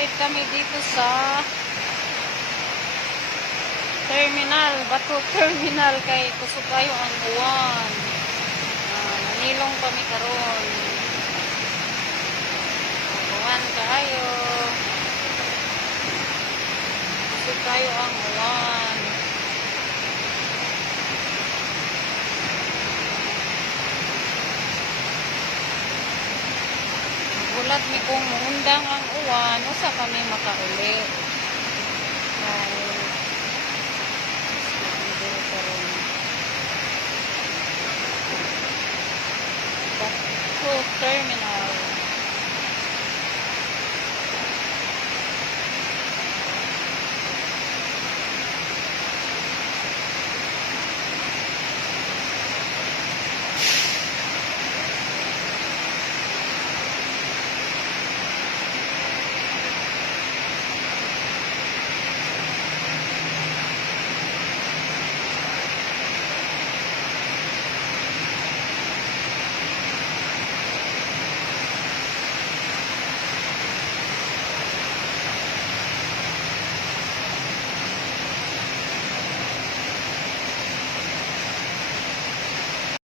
Palit kami dito sa terminal, Bato Terminal kay kusog kayo ang uwan. Manilong kami karon. Uwan kayo. Kusog kayo ang uwan. Gulat mi kung undang ang uwan, usa kami makauli.